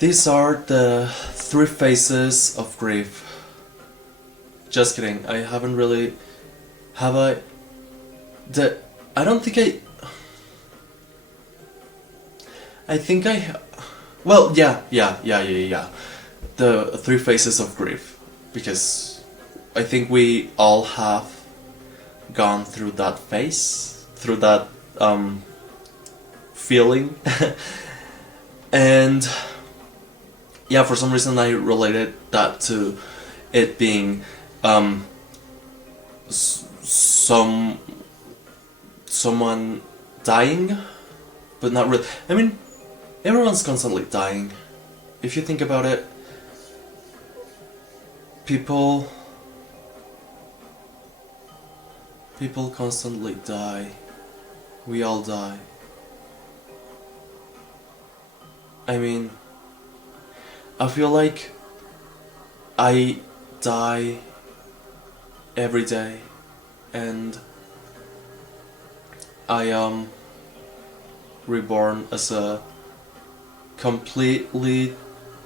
These are the three phases of grief. Just kidding. I haven't really. Have I? I don't think I. I think I. Well, yeah. The three phases of grief, because I think we all have gone through that phase, through that feeling, and yeah, for some reason I related that to it being someone dying, but not really. I mean, everyone's constantly dying. If you think about it, people constantly die. We all die. I mean, I feel like I die every day, and I am reborn as a completely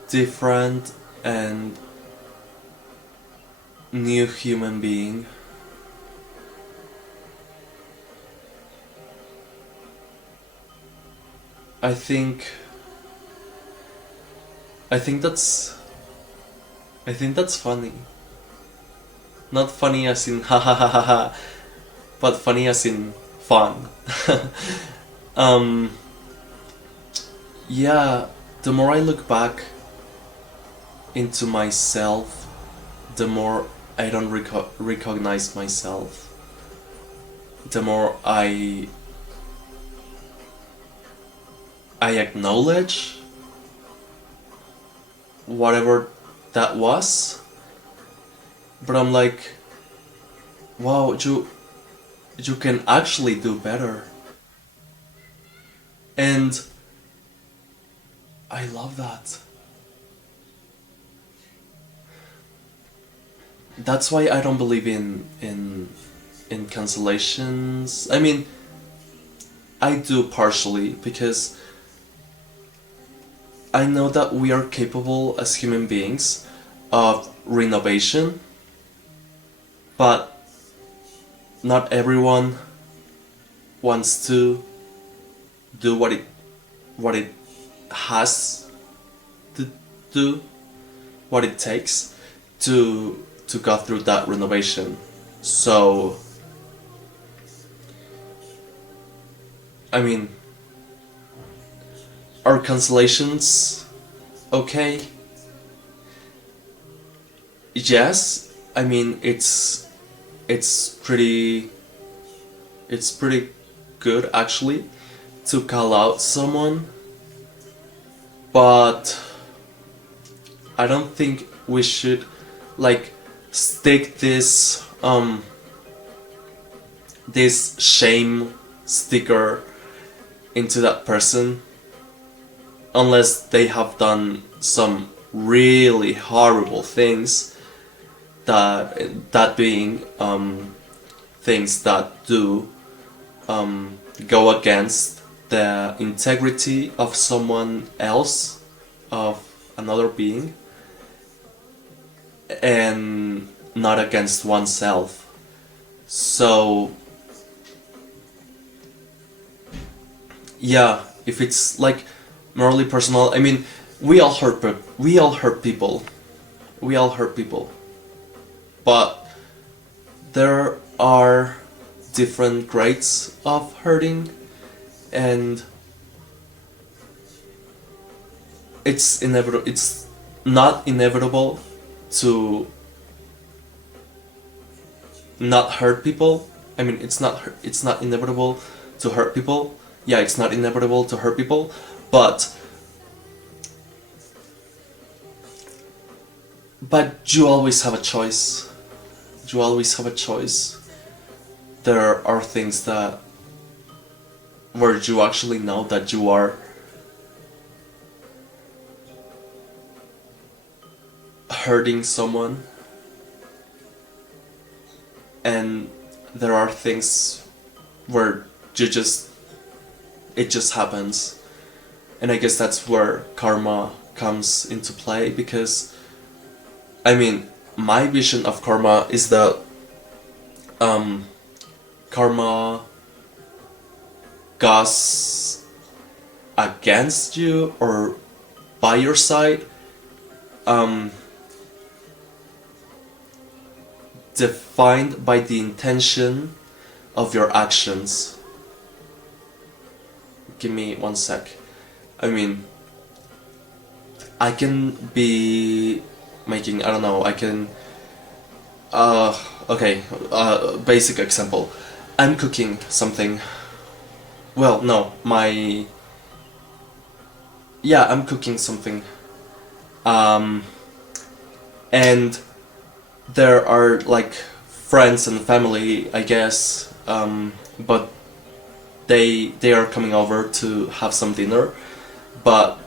different and new human being. I think that's funny. Not funny as in ha ha ha ha ha, but funny as in fun. um, yeah, the more I look back into myself, the more I don't recognize myself. The more I acknowledge whatever that was, but I'm like, wow, you can actually do better, and I love that. That's why I don't believe in cancellations. I mean, I do partially, because I know that we are capable as human beings of renovation, but not everyone wants to do what it has to do, what it takes to go through that renovation. So, I mean, are cancellations okay? Yes, I mean it's pretty good actually to call out someone, but I don't think we should like stick this this shame sticker into that person unless they have done some really horrible things, that being things that do go against the integrity of someone else, of another being, and not against oneself. So yeah, if it's like morally personal, I mean, we all hurt people, but there are different grades of hurting, and it's not inevitable to not hurt people. I mean, it's not inevitable to hurt people. Yeah, it's not inevitable to hurt people, but you always have a choice. You always have a choice. There are things that where you actually know that you are hurting someone, and there are things where it just happens, and I guess that's where karma comes into play, because I mean, my vision of karma is that karma goes against you or by your side, defined by the intention of your actions. Give me one sec. I mean, I can be making, I don't know, I can, okay, basic example. I'm cooking something. Well, no, yeah, I'm cooking something. And there are like friends and family, I guess, but they are coming over to have some dinner, but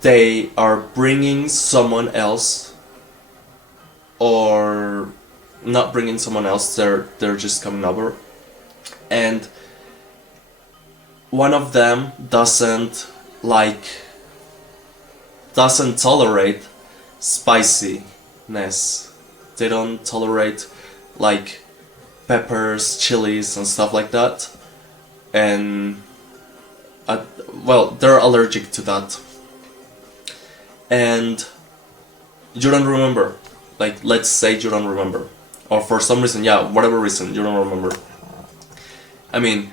they are bringing someone else, or not bringing someone else. They're just coming over, and one of them doesn't tolerate spiciness. They don't tolerate like peppers, chilies, and stuff like that, and well, they're allergic to that, and you don't remember. Like, let's say you don't remember, or for some reason, yeah, whatever reason, you don't remember. I mean,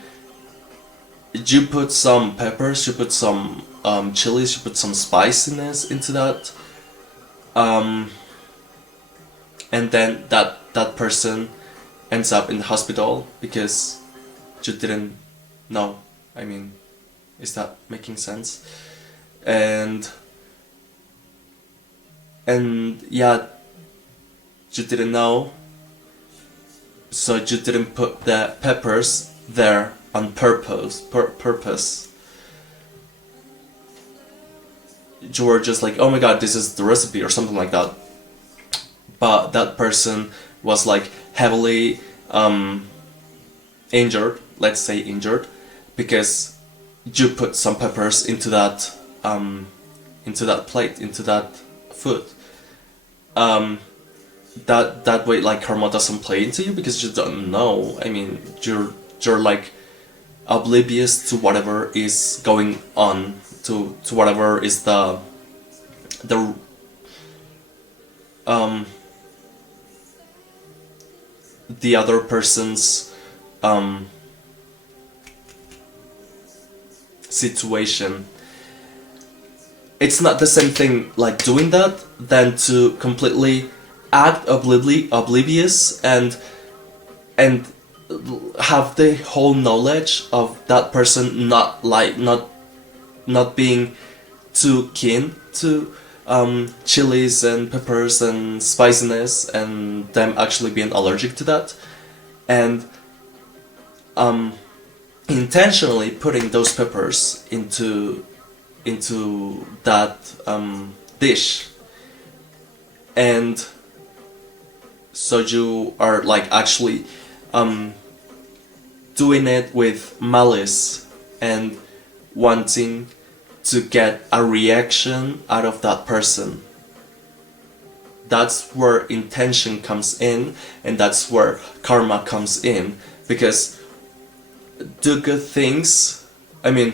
you put some peppers, you put some chilies, you put some spiciness into that, and then that person ends up in the hospital because you didn't know. I mean, is that making sense? And yeah, you didn't know, so you didn't put the peppers there on purpose. You were just like, oh my god, this is the recipe or something like that. But that person was like heavily injured, let's say injured, because you put some peppers into that plate, into that food. That way, like, karma doesn't play into you because you don't know. I mean, you're like oblivious to whatever is going on, to whatever is the other person's situation. It's not the same thing like doing that than to completely act oblivious and have the whole knowledge of that person not being too keen to chilies and peppers and spiciness, and them actually being allergic to that, and intentionally putting those peppers into that dish. And so you are like actually doing it with malice and wanting to get a reaction out of that person. That's where intention comes in, and that's where karma comes in. Because do good things, I mean,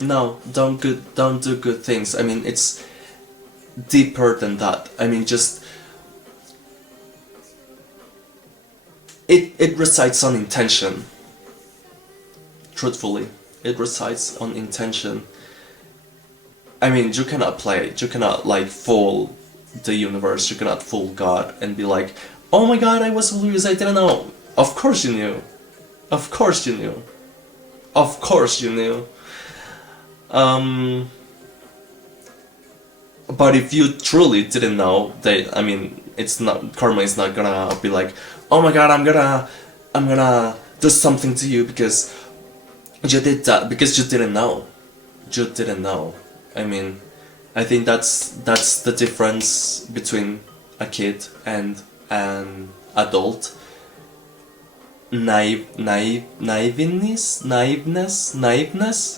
no, don't do good things. I mean, it's deeper than that. I mean, just it resides on intention. Truthfully, it resides on intention. I mean, you cannot play, you cannot like fool the universe, you cannot fool God and be like, oh my god, I was oblivious, I didn't know. Of course you knew. Of course you knew. Of course you knew. But if you truly didn't know, I mean, it's not, karma is not gonna be like, oh my god, I'm gonna do something to you because you did that, because you didn't know. You didn't know. I mean, I think that's the difference between a kid and an adult. naiveness,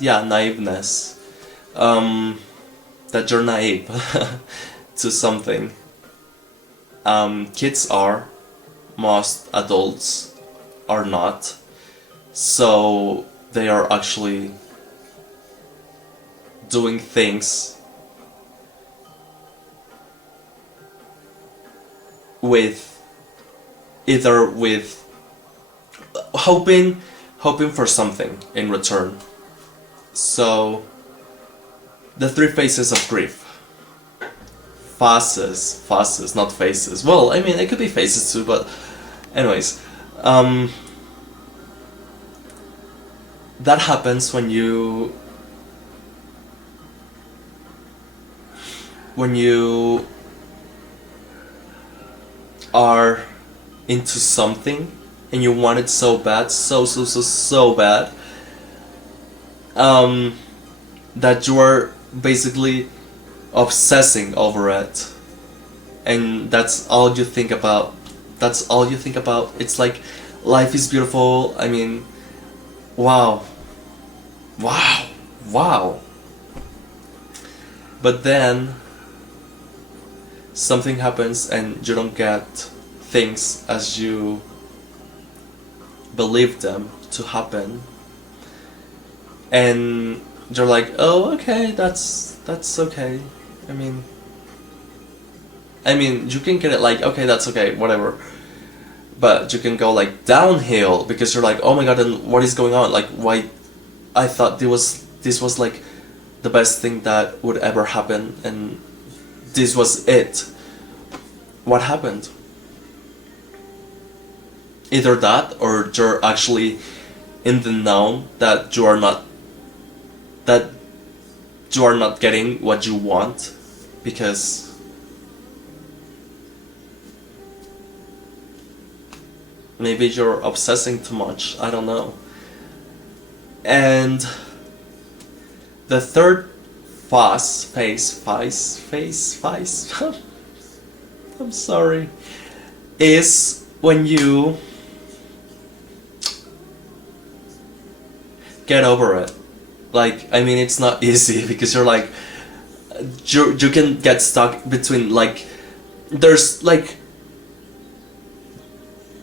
yeah, naiveness, that you're naive to something. Kids are, most adults are not, so they are actually doing things with either with hoping for something in return. So the three phases of grief. Phases, not faces. Well, I mean, it could be faces too, but anyways, that happens when you are into something and you want it so bad, so bad, that you are basically obsessing over it, and that's all you think about. It's like, life is beautiful. I mean, wow. But then something happens and you don't get things as you believe them to happen, and you're like, oh, okay, that's okay. I mean, you can get it like, okay, that's okay, whatever. But you can go like downhill because you're like, oh my god, and what is going on? Like, why? I thought this was like the best thing that would ever happen, and this was it. What happened? Either that, or you're actually in the known that you are not getting what you want because maybe you're obsessing too much. I don't know. And the third phase I'm sorry, is when you get over it. Like, I mean, it's not easy because you're like, you can get stuck between, like, there's like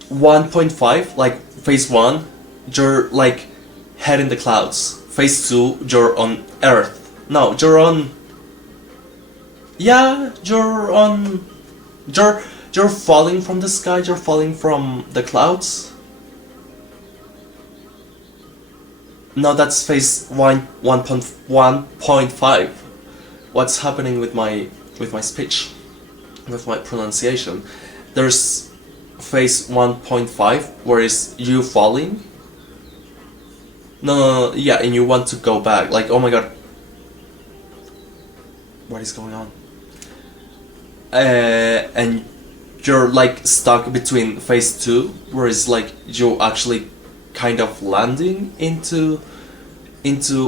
1.5, like phase 1, you're like head in the clouds. Phase 2, you're on Earth. No, you're on. Yeah, you're falling from the sky. You're falling from the clouds. No, that's phase 1.5. What's happening with my speech, with my pronunciation? There's phase 1.5, where is you falling. No, yeah, and you want to go back. Like, oh my god, what is going on? And you're like stuck between phase 2, where it's like you actually kind of landing into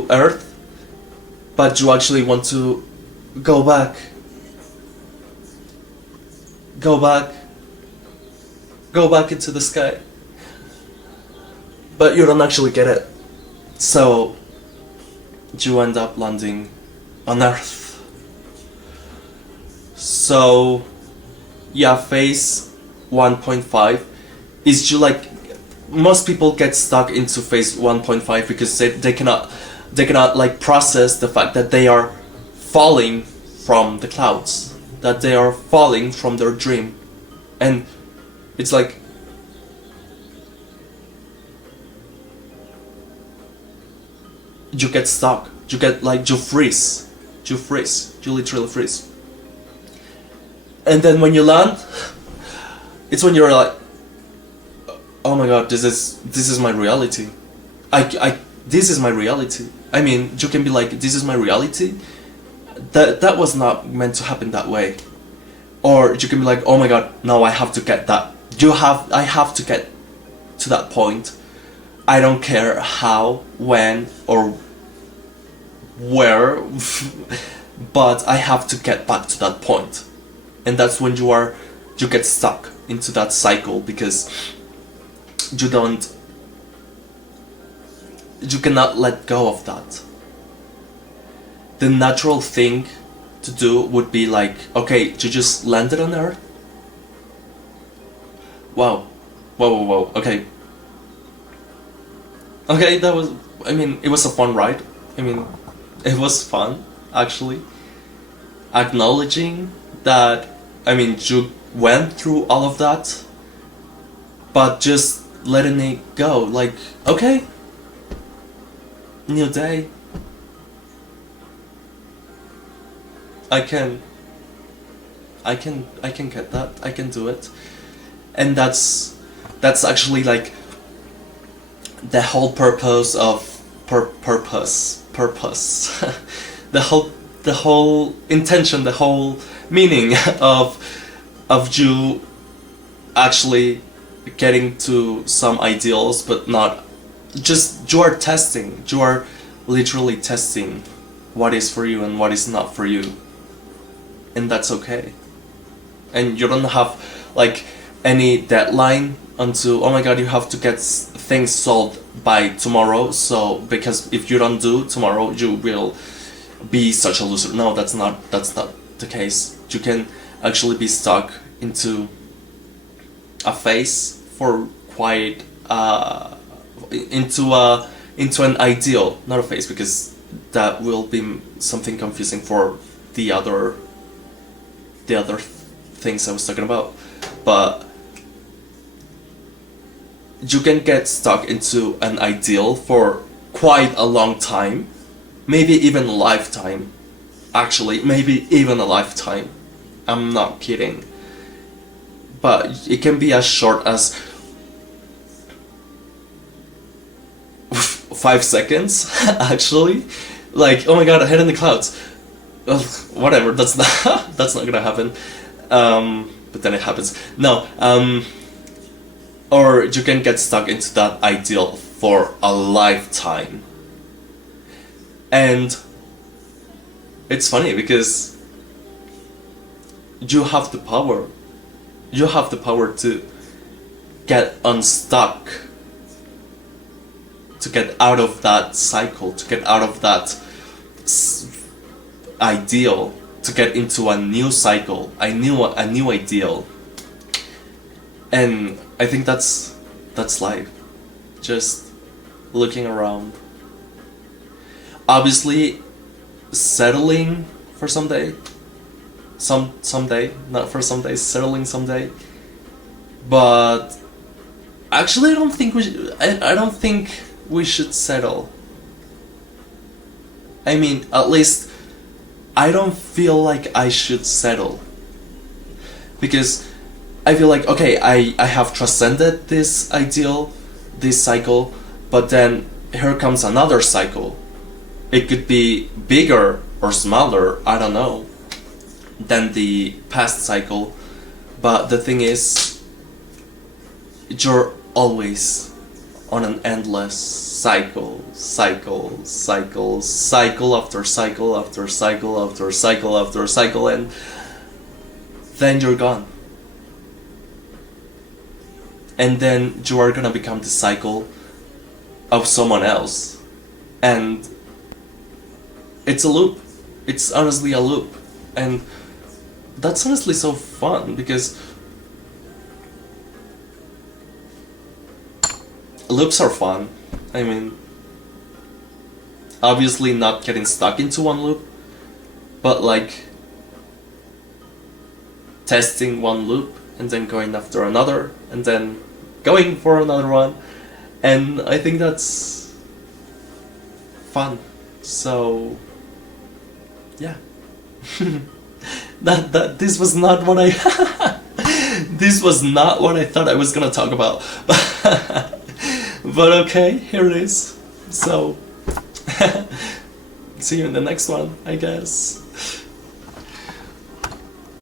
Earth, but you actually want to go back into the sky, but you don't actually get it, so you end up landing on Earth. So yeah, phase 1.5 is you like, most people get stuck into phase 1.5 because they cannot like process the fact that they are falling from the clouds, that they are falling from their dream, and it's like you get stuck, you get like, you freeze, you literally freeze. And then when you land, it's when you're like, oh my god, this is my reality. This is my reality. I mean, you can be like, this is my reality. That was not meant to happen that way. Or you can be like, oh my god, no, I have to get that. I have to get to that point. I don't care how, when, or where, but I have to get back to that point. And that's when you get stuck into that cycle, because you don't, you cannot let go of that. The natural thing to do would be like, okay, you just landed on Earth. Wow. Whoa. Okay. Okay, that was, I mean, it was a fun ride. I mean, it was fun, actually. Acknowledging that, I mean, you went through all of that, but just letting it go. Like, okay, new day. I can get that. I can do it. And that's actually like the whole purpose of purpose the whole intention, the whole meaning of you actually getting to some ideals, but not just, you are testing, you are literally testing what is for you and what is not for you, and that's okay. And you don't have like any deadline until, oh my god, you have to get things solved by tomorrow, so because if you don't do tomorrow, you will be such a loser. No, that's not the case. You can actually be stuck into a phase for quite into an ideal, not a phase, because that will be something confusing for the other things I was talking about. But you can get stuck into an ideal for quite a long time, maybe even a lifetime. Actually, maybe even a lifetime. I'm not kidding. But it can be as short as 5 seconds, actually. Like, oh my god, I head in the clouds. Ugh, whatever, that's not gonna happen. But then it happens. No, or you can get stuck into that ideal for a lifetime. And it's funny because you have the power. You have the power to get unstuck, to get out of that cycle, to get out of that ideal, to get into a new cycle, a new ideal. And I think that's life. Just looking around. Obviously, settling for someday. Someday, not for some days, settling someday. But actually, I don't think we should settle. I mean, at least I don't feel like I should settle, because I feel like, okay, I have transcended this ideal, this cycle, but then here comes another cycle. It could be bigger or smaller, I don't know, than the past cycle, but the thing is, you're always on an endless cycle after cycle after cycle after cycle, and then you're gone. And then you are gonna become the cycle of someone else. And it's a loop. It's honestly a loop. And that's honestly so fun, because loops are fun. I mean, obviously not getting stuck into one loop, but like testing one loop and then going after another and then going for another one. And I think that's fun. So yeah. This was not what I this was not what I thought I was gonna talk about. But okay, here it is. So see you in the next one, I guess.